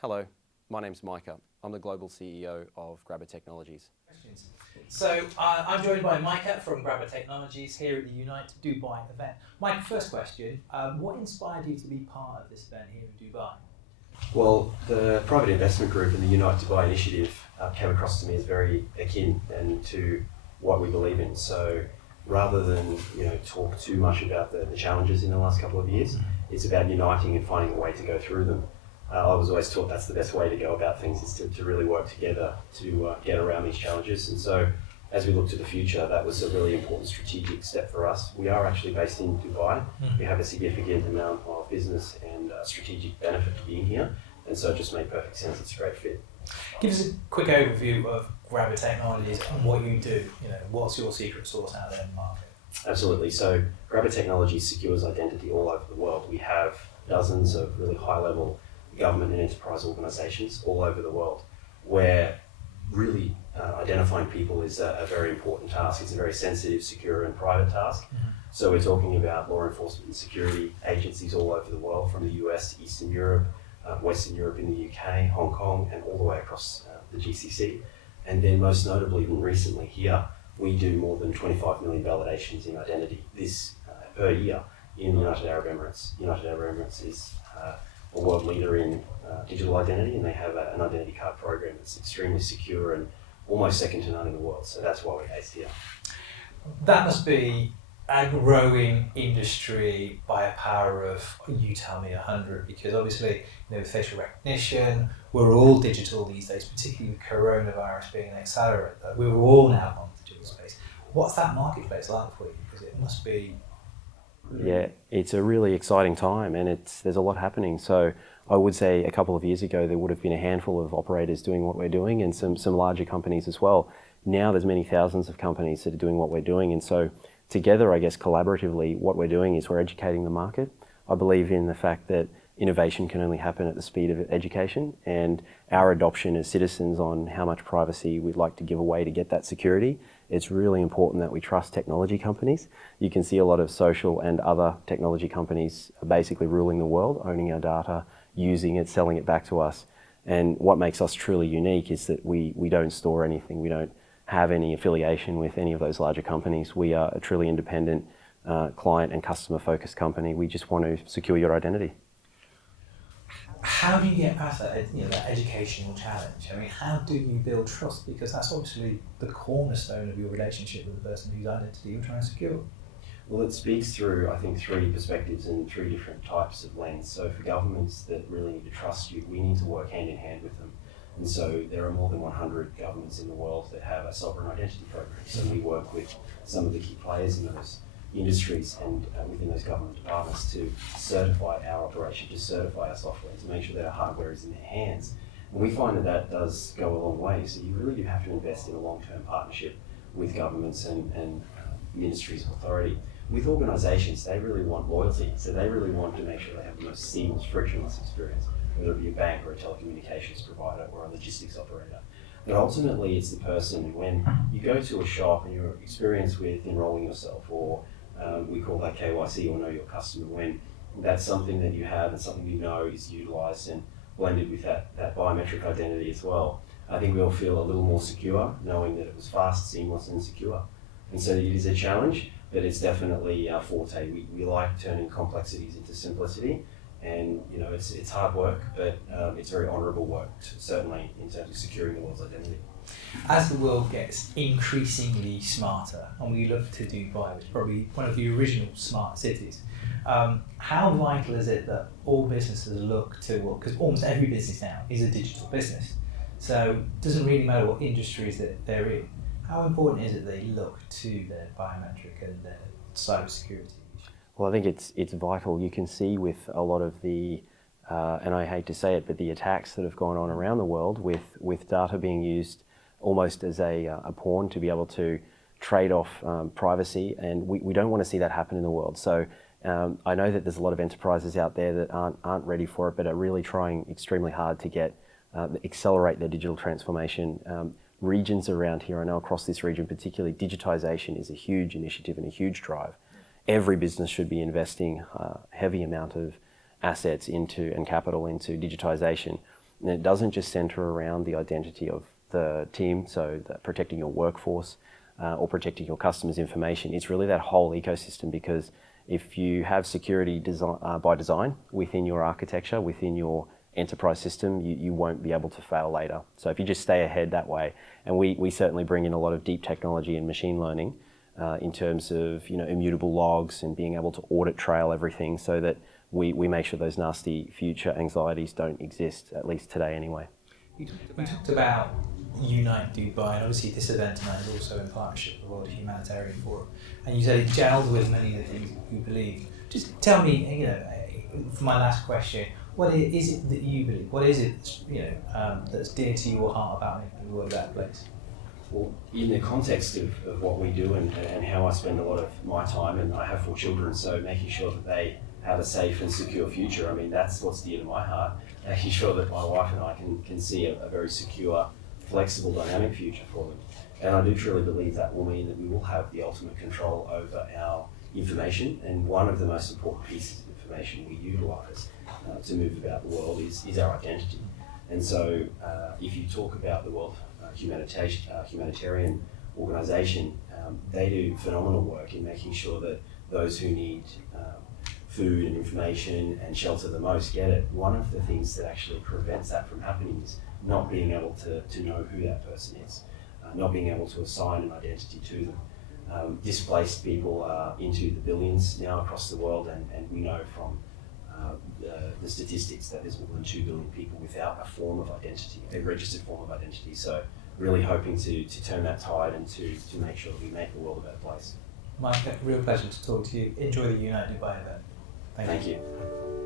Hello, my name's Micah. I'm the Global CEO of Grabba Technologies. So I'm joined by Micah from Grabba Technologies here at the Unite Dubai event. Micah, first question, what inspired you to be part of this event here in Dubai? Well, the private investment group and the Unite Dubai initiative came across to me as very akin and to what we believe in. So rather than talk too much about the challenges in the last couple of years, it's about uniting and finding a way to go through them. I was always taught that's the best way to go about things, is to really work together to get around these challenges. And so as we look to the future, that was a really important strategic step for us. We are actually based in Dubai. We have a significant amount of business and strategic benefit to being here. And so it just made perfect sense. It's a great fit. Give us a quick overview of Grabba Technologies and what you do. What's your secret sauce out there in the market? Absolutely. So Grabba Technologies secures identity all over the world. We have dozens of really high-level government and enterprise organisations all over the world, where really identifying people is a very important task. It's a very sensitive, secure and private task. So we're talking about law enforcement and security agencies all over the world, from the US to Eastern Europe, Western Europe in the UK, Hong Kong, and all the way across the GCC. And then most notably, even recently here, we do more than 25 million validations in identity per year in the United Arab Emirates. United Arab Emirates is a world leader in digital identity, and they have an identity card program that's extremely secure and almost second to none in the world. So that's why we're based here. That must be a growing industry by a power of, you tell me, 100, because obviously, facial recognition, we're all digital these days, particularly with coronavirus being an accelerator. We're all now on the digital space. What's that marketplace like for you? Because it must be... Yeah, it's a really exciting time, and there's a lot happening. So I would say a couple of years ago there would have been a handful of operators doing what we're doing, and some larger companies as well. Now there's many thousands of companies that are doing what we're doing, and so together, I guess collaboratively, what we're doing is we're educating the market. I believe in the fact that innovation can only happen at the speed of education, and our adoption as citizens on how much privacy we'd like to give away to get that security. It's really important that we trust technology companies. You can see a lot of social and other technology companies are basically ruling the world, owning our data, using it, selling it back to us. And what makes us truly unique is that we don't store anything. We don't have any affiliation with any of those larger companies. We are a truly independent client and customer focused company. We just want to secure your identity. How do you get past that, that educational challenge? I mean, how do you build trust? Because that's obviously the cornerstone of your relationship with the person whose identity you're trying to secure. Well, it speaks through, I think, three perspectives and three different types of lens. So for governments that really need to trust you, we need to work hand in hand with them. And so there are more than 100 governments in the world that have a sovereign identity program. So we work with some of the key players in those industries and within those government departments to certify our operation, to certify our software, to make sure that our hardware is in their hands. And we find that does go a long way. So you really do have to invest in a long-term partnership with governments and ministries of authority. With organisations, they really want loyalty. So they really want to make sure they have the most seamless, frictionless experience, whether it be a bank or a telecommunications provider or a logistics operator. But ultimately, it's the person. When you go to a shop and you're experienced with enrolling yourself, or we call that KYC, or know your customer, when that's something that you have and something is utilised and blended with that biometric identity as well, I think we'll feel a little more secure knowing that it was fast, seamless and secure. And so it is a challenge, but it's definitely our forte. We like turning complexities into simplicity, and it's hard work, but it's very honourable work, certainly in terms of securing the world's identity. As the world gets increasingly smarter, and we look to Dubai, which is probably one of the original smart cities, how vital is it that all businesses look to, because almost every business now is a digital business, so it doesn't really matter what industries that they're in, how important is it they look to their biometric and their cybersecurity? Well, I think it's vital. You can see with a lot of the, and I hate to say it, but the attacks that have gone on around the world with data being used almost as a pawn to be able to trade off privacy, and we don't want to see that happen in the world. So I know that there's a lot of enterprises out there that aren't ready for it, but are really trying extremely hard to accelerate their digital transformation. Regions around here, I know across this region particularly, digitization is a huge initiative and a huge drive. every business should be investing a heavy amount of assets into and capital into digitization. And it doesn't just center around the identity of the team, so protecting your workforce or protecting your customers' information. It's really that whole ecosystem, because if you have security by design within your architecture, within your enterprise system, you won't be able to fail later. So if you just stay ahead that way, and we certainly bring in a lot of deep technology and machine learning in terms of immutable logs and being able to audit trail everything, so that we make sure those nasty future anxieties don't exist, at least today anyway. You talked about Unite Dubai, and obviously this event tonight is also in partnership with the World Humanitarian Forum, and you said it gelled with many of the things that you believe. Just tell me, for my last question, what is it that you believe? What is it, that's dear to your heart about making the world a better place? Well, in the context of what we do and how I spend a lot of my time, and I have 4 children, so making sure that they have a safe and secure future, I mean, that's what's dear to my heart, making sure that my wife and I can see a very secure, flexible, dynamic future for them. And I do truly believe that will mean that we will have the ultimate control over our information, and one of the most important pieces of information we utilise to move about the world is our identity. And so if you talk about the World Humanitarian Organisation, they do phenomenal work in making sure that those who need food and information and shelter the most get it. One of the things that actually prevents that from happening is not being able to know who that person is, not being able to assign an identity to them. Displaced people are into the billions now across the world, and we know from the statistics that there's more than 2 billion people without a form of identity, a registered form of identity. So really hoping to turn that tide and to make sure that we make the world a better place. Micah, real pleasure to talk to you. Enjoy the Unite Dubai event. Thank you.